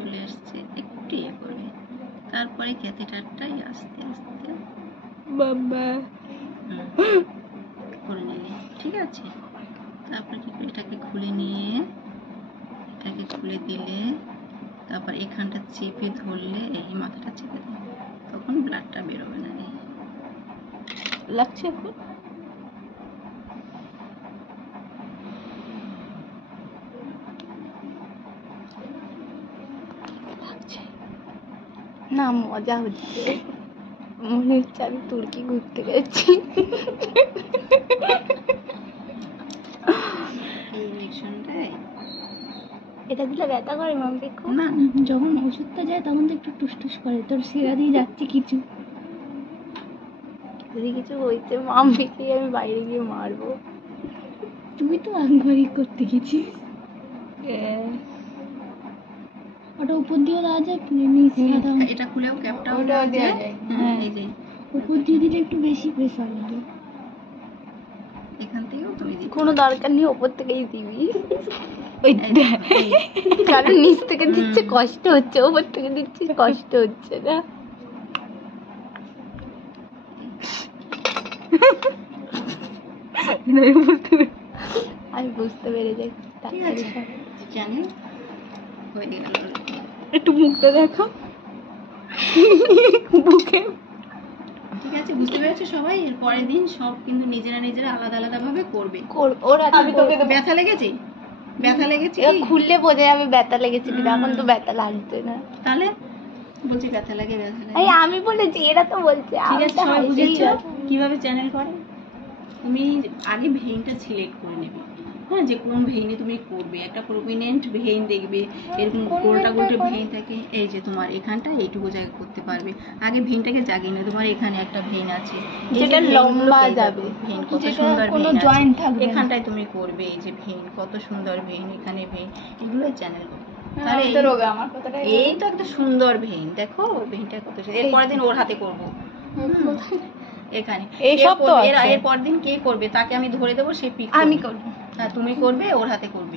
চলে আসছে, একটু ইয়ে করে, তারপরে ক্যাথেটারটাই আস্তে আস্তে বাবা করে নিলে, ঠিক আছে। তারপর কি করে এটাকে খুলে নিয়ে এটাকে খুলে দিলে, তারপর এখানটা চেপে ধরলে, এই মাথাটা চেপে দিলে তখন ব্লাডটা বেরোবে না। এই লাগছে এখন লাগছে না, মজা হচ্ছে, মনে হচ্ছে আমি তুর্কি ঘুরতে গেছি। ইঞ্জেকশনটাই এটা দিলে ব্যথা করে মাম্পি খুব? না, যখন ওষুধটা যায় তখন তো একটু টুসটুস করে, তোর শিরা দিয়ে যাচ্ছে কিছু, যদি কিছু হইতে মাম্পিকে আমি বাইরে গিয়ে মারবো। তুই তো আঙ্গুরি করতে গেছিস। ওটা উপর দিয়ে দেওয়া যায়, এটা খুলেও ক্যাপটা ওটাও দেওয়া যায়। হ্যাঁ, এই যে উপর দিয়ে দিলে একটু বেশি প্রেসার লাগে। এখান থেকেও তুমি দিতে কোনো দরকার নেই, ওপর থেকেই দিবি। ওই কারণ নিচ থেকে দিচ্ছে কষ্ট হচ্ছে, ওপর থেকে দিচ্ছি কষ্ট হচ্ছে না। আমি বুঝতে পেরে যাই। ঠিক আছে, জানি হয়ে গেল। একটু মুখটা দেখো, বুকে। ঠিক আছে, বুঝতে পেরেছো সবাই? এর পরের দিন সব কিন্তু নিজেরা নিজেরা আলাদা আলাদা ভাবে করবে। ওরা ব্যথা লেগেছে? ব্যথা লেগেছে কি? খুললে বোঝা যাবে ব্যথা লেগেছে কিনা, এখন তো ব্যথা লাগছে না। তাহলে বলছি ব্যথা লাগে, ব্যথা লাগে। এই আমি বলেছি, এরা তো বলছে। ঠিক আছে, সবাই বুঝেছো কিভাবে চ্যানেল করে। তুমি আগে ভেইনটা সিলেক্ট করে নেবে, হ্যাঁ, যে কোন ভেইনে তুমি করবে। একটা প্রমিনেন্ট ভেইন দেখবে, এরকম গোলটা গোলটা ভেইন থাকে, এই যে তোমার এখানটা এইটুকু জায়গা করতে পারবে। আগে ভেইনটাকে জাগিয়ে নেবে। তোমার এখানে একটা ভেইন আছে, যেটা লম্বা যাবে, ভেইন কত সুন্দর কোনো ভেইন জয়েন্ট আছে, থাকবে না। এখানটায় তুমি করবে। এই যে ভেইন কত সুন্দর ভেইন, এখানে ভেইন, এগুলো চ্যানেল করবে। তাহলে এই তো একটা সুন্দর ভেইন, দেখো ভেইনটা কত সুন্দর। এরপরের দিন ওর হাতে করবো, এখানে এইসব তো এর পরের দিন কে করবে তাকে আমি ধরে দেবো, সে পিক আমি করবো। হ্যাঁ, তুমি করবে, ওর হাতে করবে।